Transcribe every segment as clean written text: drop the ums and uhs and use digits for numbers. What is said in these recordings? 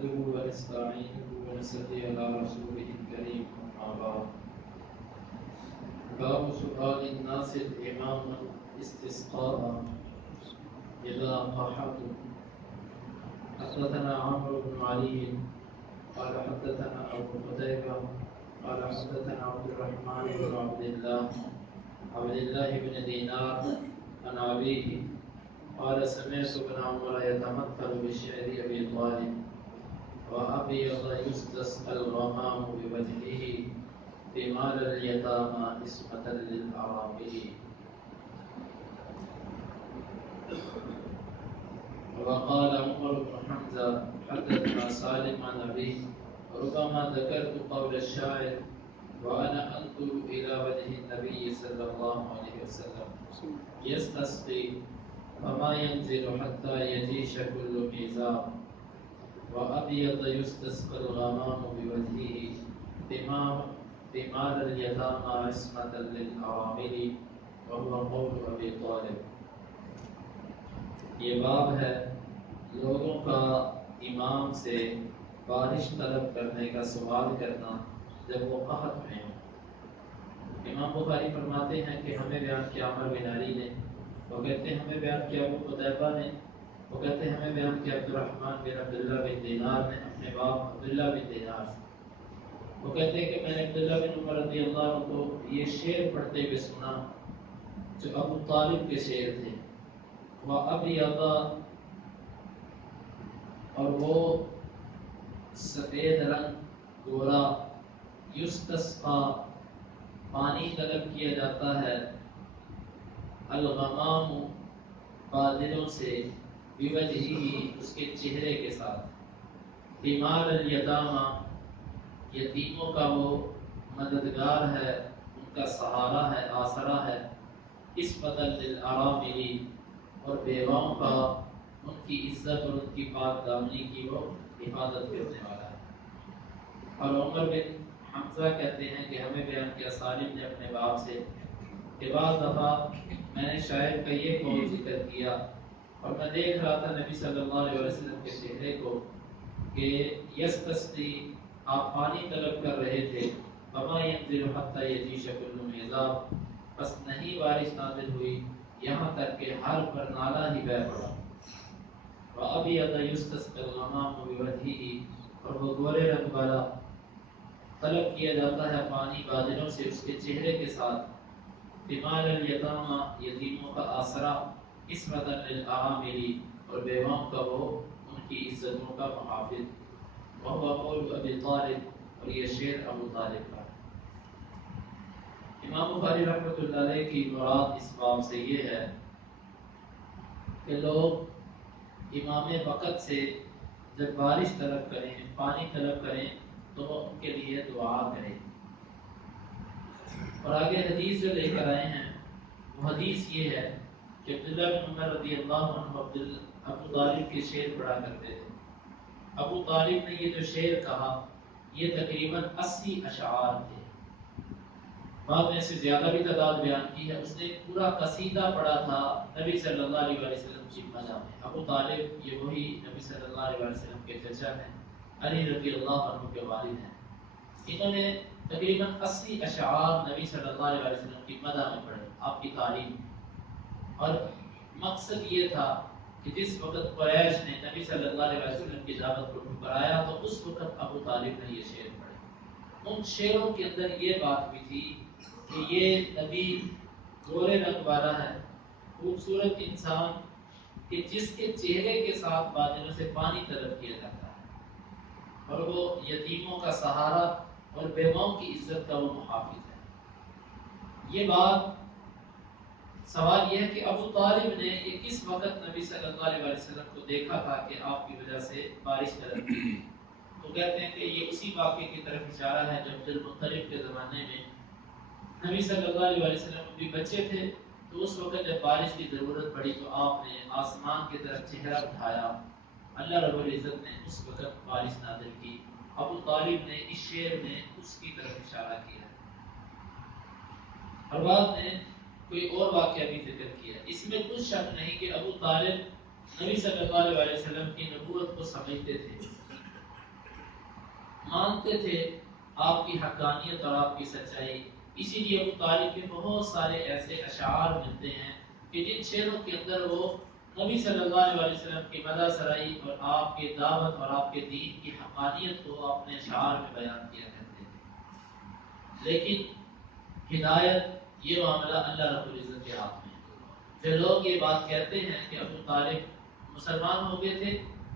نحمده ونستعينه ونصلي على رسوله الكريم أما بعد. باب سؤال الناس الإمام استسقاء إذا قحطوا. حدثنا عمرو بن علي قال حدثنا أبو قتيبة قال حدثنا عبد الرحمن بن عبد الله بن دينار عن أبيه قال سمعت ابن عمر يتمثل بشعر أبي طالب وأبيض يستسقى الغمام بوجهه بمال اليتامى اسمة للأرامل. وقال عمر بن حمزة حدثنا سالم عن أبيه ربما ذكرت قول الشاعر وأنا أنظر إلى وجه النبي صلى الله عليه وسلم يستسقي فما ينزل حتى يجيش كل ميزاب وأبيض يستسقى الغمام بوجهه بمال اليتامى عصمة للأرامل وهو قول أبي طالب. یہ باب ہے لوگوں کا امام سے بارش طلب کرنے کا سوال کرنا جب وہ قحط میں ہوں. امام بخاری فرماتے ہیں کہ ہمیں بیان کیا عمر بن علی نے، وہ کہتے ہیں ہمیں بیان کیا ابو قتیبہ نے، وہ کہتے ہیں ہمیں بیان کیا عبد الرحمن بن عبداللہ بن دینار نے اپنے باپ عبداللہ بن دینار سے. وہ کہتے ہیں کہ میں نے عبداللہ بن عمر رضی اللہ عنہ کو یہ شعر پڑھتے ہوئے سنا جو ابو طالب کے شعر تھے. وہ ابیضا اور وہ سفید رنگ گورا، یستسقا پانی طلب کیا جاتا ہے، الغمام بادلوں سے، بوجہہ اس کے چہرے کے ساتھ، بیمار الیتامى یتیموں کا وہ مددگار ہے، ان کا سہارا ہے، آسرا ہے، اسمة للأرامل اور بیواؤں کا ان کی عزت اور ان کی پاک دامنی کی وہ حفاظت کرنے والا ہے. اور عمر بن حمزہ کہتے ہیں کہ ہمیں بیان کیا سالم نے اپنے باپ سے کہ بعض دفعہ میں نے شاعر کا یہ قول ذکر کیا اور میں دیکھ رہا تھا نبی صلی اللہ علیہ وسلم کے چہرے کو کہ یستسقی آپ پانی طلب کر رہے تھے، فما ينزل حتى يجيش كل ميزاب بس نہیں بارش نازل ہوئی یہاں تک کہ ہر پر نالا ہی بہہ پڑا. وَأَبْيَضَ يُسْتَسْقَى الْغَمَامُ بِوَجْهِهِ اور وہ گورے رنگ والا طلب کیا جاتا ہے پانی بادلوں سے اس کے چہرے کے ساتھ، بِمَالَ الْيَتَامَى یتیموں کا آسرا، عصمة للأرامل اور بیواؤں کا وہ ان کی عزتوں کا محافظ. وَهُوَ قَوْلُ أَبِي طالب اور یہ شعر ابو طالب کا. امام بخاری رحمۃ اللہ علیہ کی مراد اس باب سے یہ ہے کہ لوگ امام وقت سے جب بارش طلب کریں، پانی طلب کریں تو وہ ان کے لیے دعا کریں. اور آگے حدیث جو لے کر آئے ہیں وہ حدیث یہ ہے کہ عبداللہ بن عمر رضی اللہ عنہ ابو طالب کے شعر پڑھا کرتے تھے. ابو طالب نے یہ جو شعر کہا یہ تقریباً 80 اشعار تھے. بعد میں سے زیادہ بھی تعداد بیان کی ہے. اس نے پورا قصیدہ پڑھا تھا نبی صلی اللہ علیہ وسلم کی مدح میں. ابو طالب یہ وہی نبی صلی اللہ علیہ وسلم کے چچا ہیں، علی رضی اللہ عنہ کے والد ہیں. انہوں نے تقریباً 80 اشعار نبی صلی اللہ علیہ وسلم کی مدح میں پڑھے، آپ کی تعریف. اور مقصد یہ تھا کہ جس وقت قریش نے نبی صلی اللہ علیہ وسلم کی دعوت کو ٹھکرایا تو اس وقت ابو طالب نے یہ شعر پڑھے. ان شعروں کے اندر یہ بات بھی تھی کہ یہ نبی گورے رنگ والا ہے، خوبصورت انسان کہ جس کے چہرے کے ساتھ بادلوں سے پانی طلب کیا جاتا ہے، اور وہ یتیموں کا سہارا اور بیواؤں کی عزت کا وہ محافظ ہے. یہ بات سوال یہ ہے کہ ابو طالب نے یہ کس وقت نبی صلی اللہ علیہ وسلم کو دیکھا تھا کہ آپ کی وجہ سے بارش طلب کی. تو کہتے ہیں کہ یہ اسی واقعے کی طرف اشارہ ہے جب عبد المطلب کے زمانے میں نبی صلی اللہ علیہ وسلم بھی بچے تھے تو اس وقت جب بارش کی ضرورت پڑی تو آپ نے آسمان کی طرف چہرہ اٹھایا، اللہ رب العزت نے اس وقت بارش نازل کی. ابو طالب نے اس شعر میں اس کی طرف اشارہ کیا. اور بعد میں کوئی اور واقعہ بھی ذکر کیا. اس میں کچھ شک نہیں کہ ابو طالب نبی صلی اللہ علیہ وسلم کی نبوت کو سمجھتے تھے مانتے تھے آپ کی حقانیت اور آپ کی سچائی. اسی لیے ابو طالب کے بہت سارے ایسے اشعار ملتے ہیں کہ جن شعروں کے اندر وہ نبی صلی اللہ علیہ وسلم کی مدح سرائی اور آپ کے دعوت اور آپ کے دین کی حقانیت کو اپنے اشعار میں بیان کیا کرتے تھے. لیکن ہدایت یہ معاملہ اللہ رب العزت کے ہاتھ میں ہے. جو لوگ یہ بات کہتے ہیں کہ ابو طالب مسلمان ہو گئے تھے،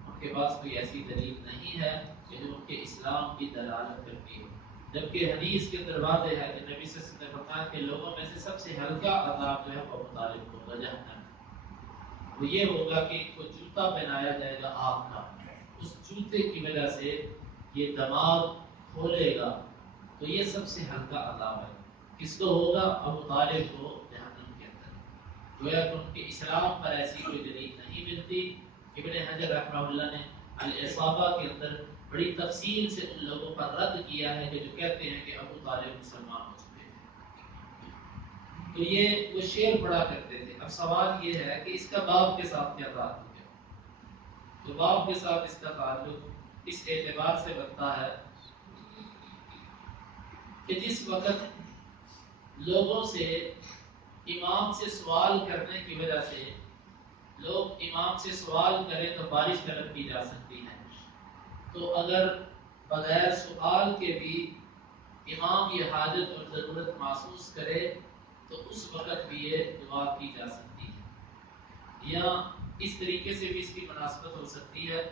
ان کے پاس کوئی ایسی دلیل نہیں ہے کہ جو ان کے اسلام کی دلالت کرتی ہو. جبکہ حدیث کے اندر واضح ہے کہ نبی صلی اللہ علیہ وسلم نے فرمایا کہ لوگوں میں سے سب سے ہلکا عذاب جو ہے وہ ابو طالب کو ہوگا جہنم. وہ یہ ہوگا کہ ان کو جوتا پہنایا جائے گا آگ کا، اس جوتے کی وجہ سے یہ دماغ کھولے گا. تو یہ سب سے ہلکا عذاب ہے. کس کو ہوگا؟ ابو طالب کو جہنم کے اندر. گویا کہ ان کے اسلام پر ایسی کوئی دلیل نہیں ملتی. ابن حجر رحمہ اللہ نے الاصابہ کے اندر بڑی تفصیل سے ان لوگوں پر رد کیا ہے کہ جو کہتے ہیں کہ ابو طالب مسلمان ہو چکے ہیں. تو یہ وہ شعر پڑھا کرتے تھے. اب سوال یہ ہے کہ اس کا باپ کے ساتھ کیا تعلق ہے؟ تو باپ کے ساتھ اس کا تعلق اس اعتبار سے بنتا ہے کہ جس وقت لوگوں سے امام سے سوال کرنے کی وجہ سے لوگ امام سے سوال کریں تو بارش طلب کی جا سکتی ہے. تو اگر بغیر سوال کے بھی امام یہ حاجت اور ضرورت محسوس کرے تو اس وقت بھی یہ دعا کی جا سکتی ہے. یا اس طریقے سے بھی اس کی مناسبت ہو سکتی ہے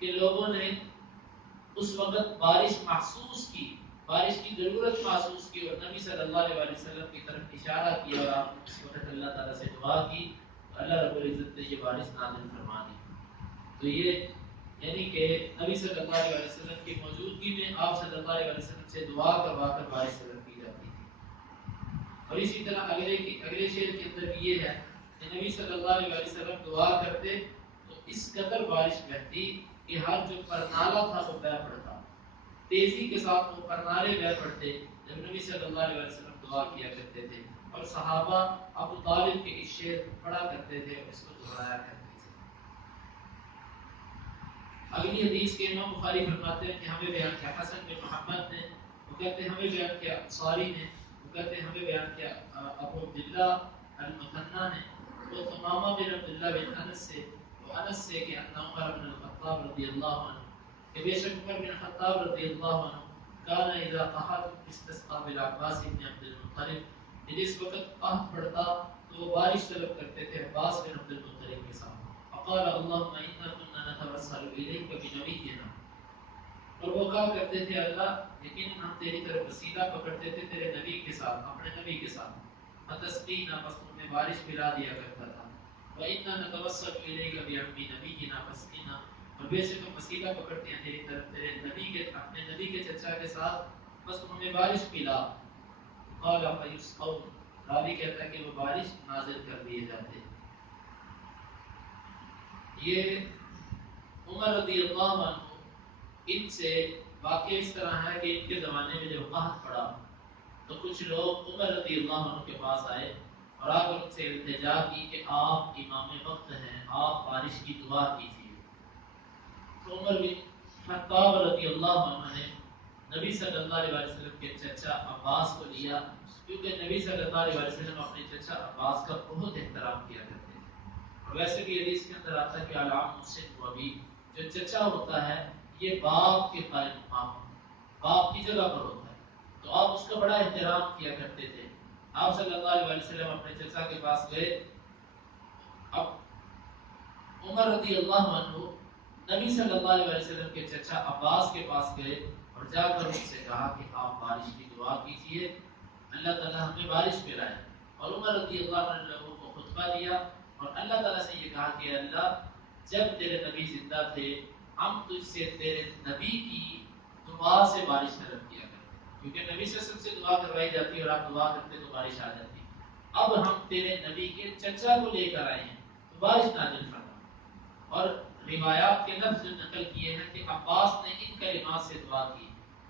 کہ لوگوں نے اس وقت بارش محسوس کی، بارش کی ضرورت محسوس کی اور نبی صلی اللہ علیہ وسلم کی طرف اشارہ کیا اور آپ نے اس وقت اللہ تعالیٰ سے دعا کی تو اللہ رب العزت نے یہ بارش نازل فرما دی. تو یہ یعنی کہ نبی صلی اللہ علیہ وسلم کی موجودگی میں آپ صلی اللہ علیہ وسلم سے دعا کروا کر بارش طلب کی جاتی تھی. اور اسی طرح اگلے شعر کے اندر بھی یہ ہے کہ نبی صلی اللہ علیہ وسلم دعا کرتے تو اس قدر بارش بہتی کہ ہر جو پرنالہ تھا وہ بہہ پڑتا. تیزی کے ساتھ وہ پرنالے بہہ پڑتے جب نبی صلی اللہ علیہ وسلم دعا کیا کرتے تھے. اور صحابہ ابو طالب کے اس شعر کو پڑھا کرتے تھے اور اس کو دہرایا کرتے تھے. اگلی حدیث کے امام بخاری فرماتے ہیں کہ ہمیں بیان کیا حسن بن محمد نے، وہ کہتے ہیں ہمیں بیان کیا انصاری نے، وہ کہتے ہیں ہمیں بیان کیا ابو عبداللہ المثنی نے، وہ ثمامہ بن عبداللہ بن انس سے، وہ انس سے کہ ان عمر بن الخطاب رضی اللہ عنہ کہ بے شک عمر بن الخطاب رضی اللہ عنہ کان اذا قحط استسقى بالعباس بن عبد المطلب، جس وقت قحط پڑتا تو وہ بارش طلب کرتے تھے عباس بن عبد المطلب کے ساتھ. فقال اللهم انا كنا نتوسل اليك بنبينا، اور وہ کہا کرتے تھے اللہ یقیناً ہم تیری طرف وسیلہ پکڑتے تھے تیرے نبی کے ساتھ، اپنے نبی کے ساتھ. فتسقينا، بس میں بارش پلا دیا کرتا تھا. وانا نتوسل اليك بعم نبينا فاسقنا، اور بے شک ہم وسیلہ پکڑتے ہیں تیری طرف تیرے نبی کے، اپنے نبی کے چچا کے ساتھ، بس ہمیں بارش پلا. قال فيسقون، راوی کہتا ہے کہ وہ بارش نازل کر دیے جاتے. یہ عمر رضی اللہ عنہ ان سے واقعہ اس طرح ہے کہ ان کے زمانے میں جب قحط پڑا تو کچھ لوگ عمر رضی اللہ عنہ کے پاس آئے اور آ کر ان سے التجا کی کہ آپ امام وقت ہیں، آپ بارش کی دعا کیجیے. تو عمر بن خطاب رضی اللہ عنہ نے نبی صلی اللہ علیہ وسلم کے چچا عباس کو لیا، کیونکہ نبی صلی اللہ علیہ وسلم اپنے چچا عباس کا بہت احترام کیا کرتے تھے. اور ویسے بھی حدیث کے اندر آتا ہے کہ علام مسلم و ابی، جو چچا ہوتا ہے یہ باپ کے قائم مقام، باپ کی جگہ پر ہوتا ہے، تو آپ اس کا بڑا احترام کیا کرتے تھے. آپ صلی اللہ علیہ وسلم اپنے چچا کے پاس گئے. اب عمر رضی اللہ عنہ نبی صلی اللہ علیہ وسلم کے چچا عباس کے پاس گئے اور جا کر ان سے کہا کہ آپ بارش کی دعا کیجیے، اللہ تعالیٰ ہمیں بارش پلائے. اور عمر رضی اللہ عنہ نے لوگوں کو خطبہ دیا اور اللہ تعالیٰ سے یہ کہا کہ اللہ جب تیرے نبی زندہ تھے ہم تجھ سے تیرے نبی کی دعا سے بارش طلب کیا کرتے، کیونکہ نبی سے سب سے دعا کروائی جاتی اور آپ دعا کرتے تو بارش آ جاتی. اب ہم تیرے نبی کے چچا کو لے کر آئے ہیں تو بارش نازل فرما. اور روایات کے لفظ جو نقل کیے ہیں کہ عباس نے ان کلمات سے دعا کی،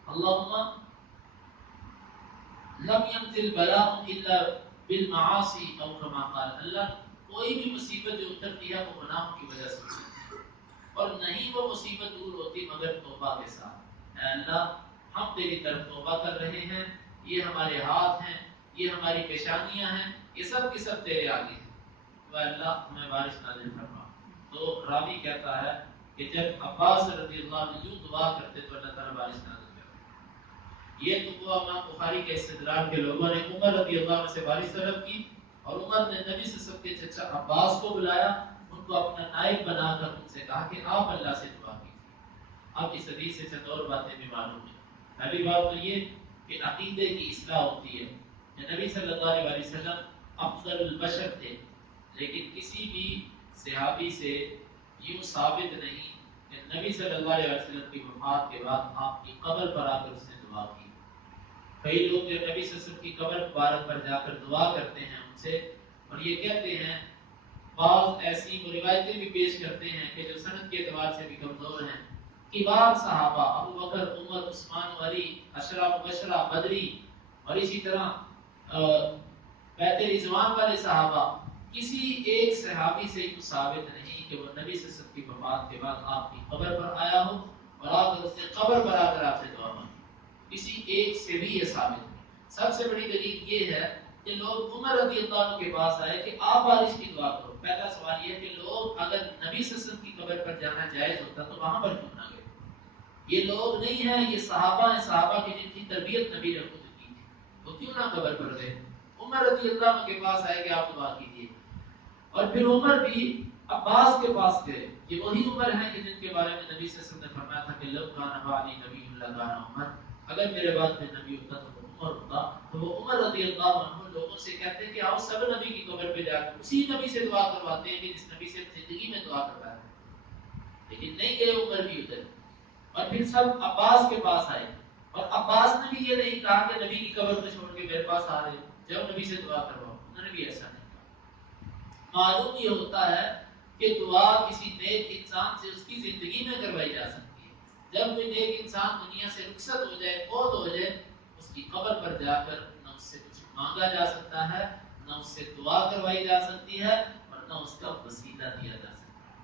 اللہم لم ينزل بلاء الا بالمعاصی او کما قال، اللہ کوئی بھی مصیبت جو اترتی ہے وہ گناہوں کی وجہ سے، اور نہیں وہ مصیبت دور ہوتی مگر توبہ کے ساتھ. اے اللہ ہم تیری طرف توبہ کر رہے ہیں، یہ ہمارے ہاتھ ہیں، یہ ہماری پیشانیاں ہیں، یہ سب کی سب تیرے آگے ہیں، تو اے اللہ ہمیں بارش نازل فرما۔ تو راوی کہتا ہے کہ جب عباس رضی اللہ عنہ یوں دعا کرتے تو اللہ تعالیٰ بارش نازل کرتے۔ یہ تو وہ امام بخاری کے استدلال کے لوگوں نے عمر رضی اللہ عنہ سے بارش طلب کی، اور عمر نے نبی صلی اللہ علیہ وسلم کے چچا عباس کو بلایا، ان کو اپنا نائب بنا کر ان سے کہا کہ آپ اللہ سے دعا کیجیے۔ اب اس حدیث سے چند اور باتیں بھی معلوم ہیں۔ پہلی بات تو یہ کہ عقیدے کی اصلاح ہوتی ہے کہ نبی صلی اللہ علیہ وسلم افضل البشر تھے، لیکن کسی بھی صحابی سے یوں ثابت نہیں کہ نبی صلی اللہ علیہ وسلم کی وفات کے بعد آپ کی قبر پر آ کر اس نے دعا کی۔ کئی لوگ جو نبی صلی اللہ علیہ وسلم کی قبر مبارک پر جا کر دعا کرتے ہیں ان سے، اور یہ کہتے ہیں، بعض ایسی روایتیں بھی پیش کرتے ہیں کہ جو سند کے اعتبار سے بھی کمزور ہیں، کبار صحابہ ابو بکر، عمر، عثمان، علی، اشرا مبشرہ، بدری، اور اسی طرح بیعت رضوان والے صحابہ، کسی ایک صحابی سے یہ ثابت نہیں کہ وہ نبی صلی اللہ علیہ وسلم کی وفات کے بعد آپ کی قبر پر آیا ہو اور آ کر اس نے قبر پر آ کر آپ سے دعا مانگی، کسی ایک سے بھی یہ ثابت نہیں۔ سب سے بڑی دلیل یہ ہے کہ لوگ عمر رضی اللہ عنہ کے پاس آئے کہ آپ بارش کی دعا کرو۔ پہلا سوال یہ ہے کہ لوگ اگر نبی صلی اللہ علیہ وسلم کی قبر پر جانا جائز ہوتا تو وہاں پر کیوں نہ گئے؟ یہ لوگ نہیں ہیں، یہ صحابہ ہیں، صحابہ کی جن کی تربیت نبی نے خود کی تھی، وہ کیوں نہ قبر پر گئے؟ عمر رضی اللہ عنہ کے پاس آئے کہ آپ دعا کیجیے، اور پھر عمر بھی عباس کے پاس گئے۔ یہ وہی عمر ہیں کہ جن کے بارے میں نبی صلی اللہ علیہ وسلم نے فرمایا تھا کہ لو کان بعدی نبی لکان عمر، اگر میرے بعد میں نبی ہوتا تو وہ عمر ہوتا۔ تو وہ عمر رضی اللہ عنہ لوگوں سے کہتے ہیں کہ آؤ سب نبی کی قبر پہ جا کر اسی نبی سے دعا کرواتے ہیں کہ جس نبی سے زندگی میں دعا کروایا ہے، لیکن نہیں گئے عمر بھی ادھر۔ اور پھر سب عباس کے پاس آئے، اور عباس نے بھی یہ نہیں کہا کہ نبی کی قبر کو چھوڑ کے میرے پاس آ رہے جب نبی سے دعا کرواؤ، انہوں نے بھی ایسا نہیں کہا۔ معلوم یہ ہوتا ہے کہ دعا کسی نیک انسان سے اس کی زندگی میں کروائی جا سکتی ہے۔ جب کوئی نیک انسان دنیا سے رخصت ہو جائے، فوت ہو جائے، اس کی قبر پر جا کر نہ اس سے کچھ مانگا جا سکتا ہے، نہ اس سے دعا کروائی جا سکتی ہے، اور نہ اس کا وسیلہ دیا جا سکتا ہے۔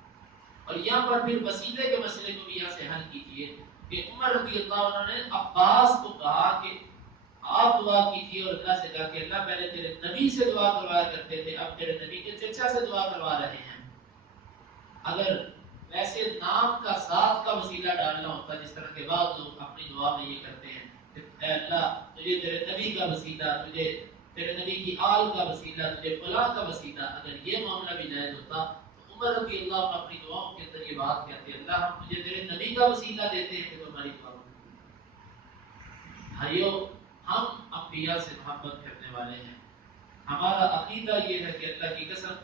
اور یہاں پر پھر وسیلے کے مسئلے کو بھی یہاں سے حل کیجیے کہ عمر رضی اللہ عنہ نے عباس کو کہا کہ آپ دعا کیجیے اور اللہ سے کہا کہ اللہ پہلے تیرے نبی سے دعا کروایا کرتے تھے، اب تیرے نبی کے چچا سے دعا کروا رہے ہیں۔ اگر ویسے نام کا ذات کا وسیلہ ڈالنا ہوتا، جس طرح کے بعض لوگ اپنی دعا میں یہ کرتے ہیں کہ اے اللہ تجھے تیرے نبی کا وسیلہ، تجھے تیرے نبی کی آل کا وسیلہ، تجھے فلاں کا وسیلہ، اگر یہ معاملہ بھی جائز ہوتا تو عمر رضی اللہ عنہ اپنی دعاؤں کے اندر یہ بات کہتے ہیں، اللہ ہم تجھے تیرے نبی کا وسیلہ دیتے ہیں کہ تو ہماری دعا بھائیو، ہم انبیاء سے محبت کرنے والے ہیں۔ ہمارا عقیدہ یہ ہے کہ اللہ کی قسم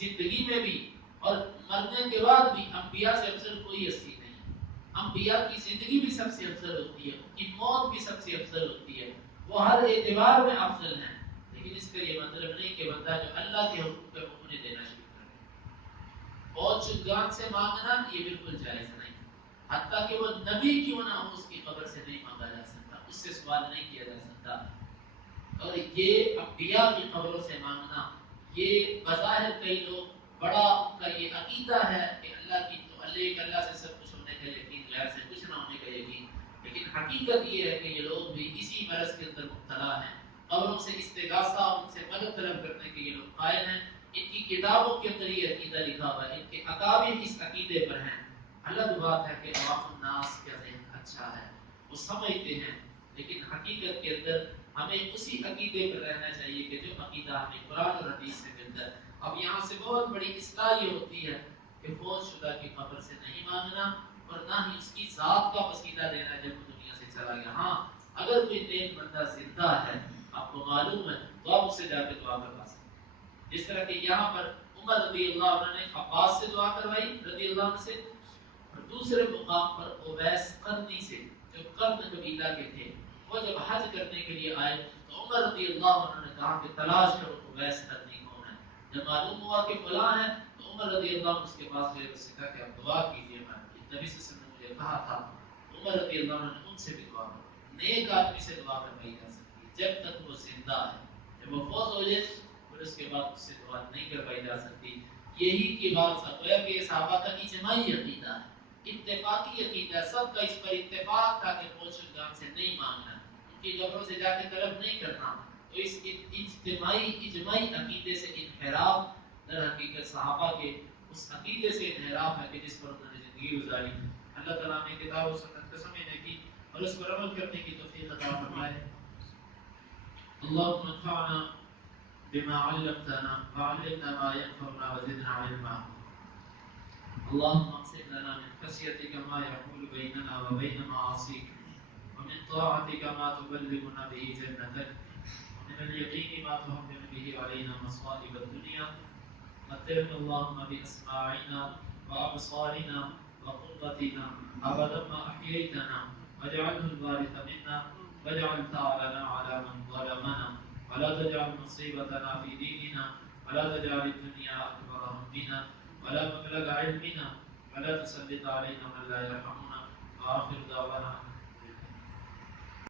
زندگی میں بھی اور مرنے کے بعد بھی انبیاء سے افضل کوئی ہستی نہیں۔ انبیاء کی زندگی بھی سب سے افضل ہوتی ہے، ان کی موت بھی سب سے افضل ہوتی ہے، وہ ہر اعتبار میں افضل ہیں، لیکن اس کا یہ مطلب نہیں کہ بندہ جو اللہ کے حکم پہ انہیں دینا شروع کرے۔ اور چنگان سے مانگنا یہ بالکل جائز نہیں، حتیٰ کہ وہ نبی کیوں نہ ہو اس کی قبر سے نہیں مانگا جا سکتا، اس سے سوال نہیں کیا جا سکتا۔ اور یہ انبیاء کی قبروں سے مانگنا، یہ بظاہر کئی لوگ بڑا ان کا یہ عقیدہ ہے کہ اللہ کی تو اللہ سے سب کچھ ہونے کا یقین، غیر سے کچھ نہ ہونے کا یقین، لیکن حقیقت یہ ہے کہ یہ لوگ بھی اسی مرض کے اندر مبتلا ہیں۔ قبروں سے استغاثہ اور ان سے مدد طلب کرنے کے یہ لوگ قائل ہیں۔ ان کی کتابوں کے اندر یہ عقیدہ لکھا ہوا ہے، ان کے اکابر اس عقیدے پر ہیں۔ الگ بات ہے کہ عوام الناس کا ذہن اچھا ہے، وہ سمجھتے ہیں، لیکن حقیقت کے اندر ہمیں اسی عقیدے پر رہنا چاہیے کہ جو عقیدہ ہمیں قرآن اور حدیث سے ملتا ہے۔ اب یہاں سے بہت بڑی اصلاح یہ ہوتی ہے کہ فوت شدہ کی قبر سے نہیں مانگنا اور نہ ہی اس کی ذات کا وسیلہ دینا جب وہ دنیا سے چلا گیا۔ ہاں اگر کوئی نیک بندہ زندہ ہے، آپ کو معلوم ہے، تو آپ اس سے جا کے دعا کروا سکتے ہیں۔ جس طرح کہ یہاں پر عمر رضی اللہ عنہ نے عباس سے دعا کروائی رضی اللہ عنہ سے، اور دوسرے مقام پر اویس قرنی سے، جو قرن قبیلہ کے تھے، وہ جب حج کرنے کے لیے آئے تو عمر رضی اللہ عنہ نے کہا کہ تلاش کرو اویس قرنی کون ہے۔ جب معلوم ہوا کہ فلاں ہے تو عمر رضی اللہ عنہ اس کے پاس گئے، اس سے کہا کہ آپ دعا کیجیے، نبی صلی اللہ علیہ وسلم نے مجھے کہا تھا۔ عمر رضی اللہ عنہ نے ان سے بھی دعا کروائی۔ نیک آدمی سے دعا کروائی جا سکتی ہے جب تک وہ زندہ ہے، جب وہ فوت ہو جائے پھر اس کے بعد اس سے دعا نہیں کروائی جا سکتی۔ یہی کی بات گویا کہ صحابہ کا اجماعی عقیدہ ہے، اتفاقی عقیدہ، سب کا اس پر اتفاق تھا کہ پوشن گام سے نہیں مانگنا، ان کی قبروں سے جا کے طلب نہیں کرنا. تو اس اجماعی عقیدے سے انحراف در حقیقت صحابہ کے اس عقیدے سے انحراف ہے کہ جس پر انہوں نے زندگی گزاری. اللہ تعالیٰ نے کتاب و سنت کو سمجھنے کی اور اس پر عمل کرنے کی توفیق عطا فرمائے. اللهم انفعنا بما علمتنا وعلمنا ما ينفعنا وزدنا علما. اللهم اقسم لنا من خشيتك ما يحول بيننا وبين معاصيك، ومن طاعتك ما تبلغنا به جنتك، ومن اليقين ما تهون به علينا مصائب الدنيا. متعنا اللهم بأسماعنا وأبصارنا وقوتنا أبدا ما أحييتنا، واجعله الوارث منا، واجعل ثارنا على من ظلمنا، ولا تجعل مصيبتنا في ديننا، ولا تجعل الدنيا أكبر همنا ولا مبلغ علمنا، ولا تسلط علينا من لا يرحمنا